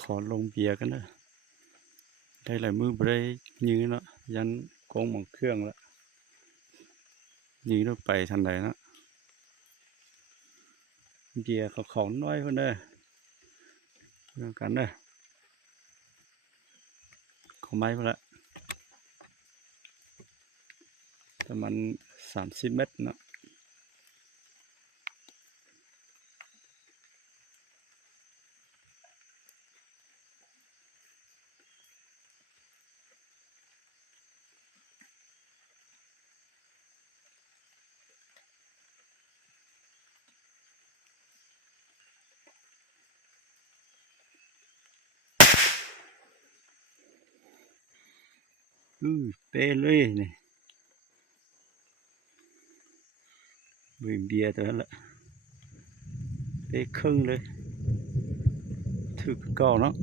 ขอลงเบียร์กันนะได้หลายมือบ่ได้ยื้อเนาะยันกองหมองเครื่องละยื้อเราไปทันใดเนาะเบียร์เขาน้อยคนเด้อเรื่องกันเด้อเขาไม้พอละแต่มัน30 เมตรเนาะเป้เลยนี่บึงเบียร์ตัวนั้นแหละเป้ครึ่งเลยถือเก่าเนาะ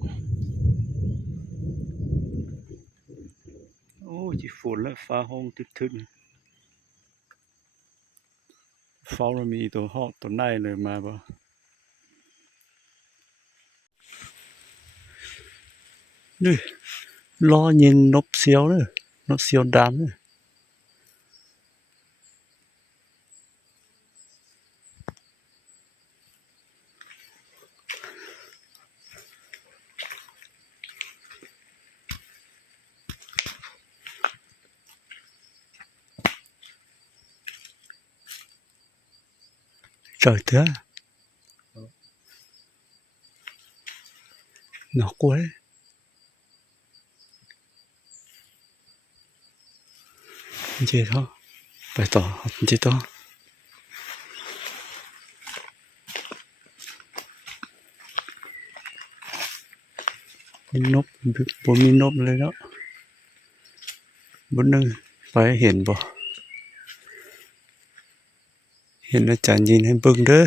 โอ้จีฝนแล้วฟ้าห้องทึบๆฟ้าเรามีตัวหอกตัวไหนเลยมาบ่นี่ล้อเย็นนบเสียวเลยนบเสียวดำเลยtrời thế nó quế gì thôi phải tỏ học gì to nốt bốn mươi nốtเลยđó bốnนึงไปเห็นบ่เห็นอาจารย์ยินให้เบิ่งเด้อ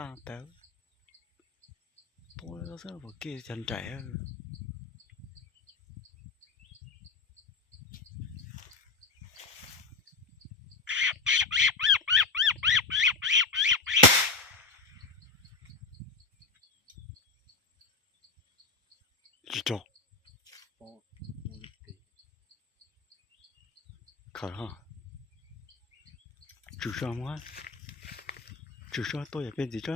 tao tớ tôi rất là kia chân trẻ gì trộn khởi hả chủ cho moi chủ cho tôi ở bên gì chứ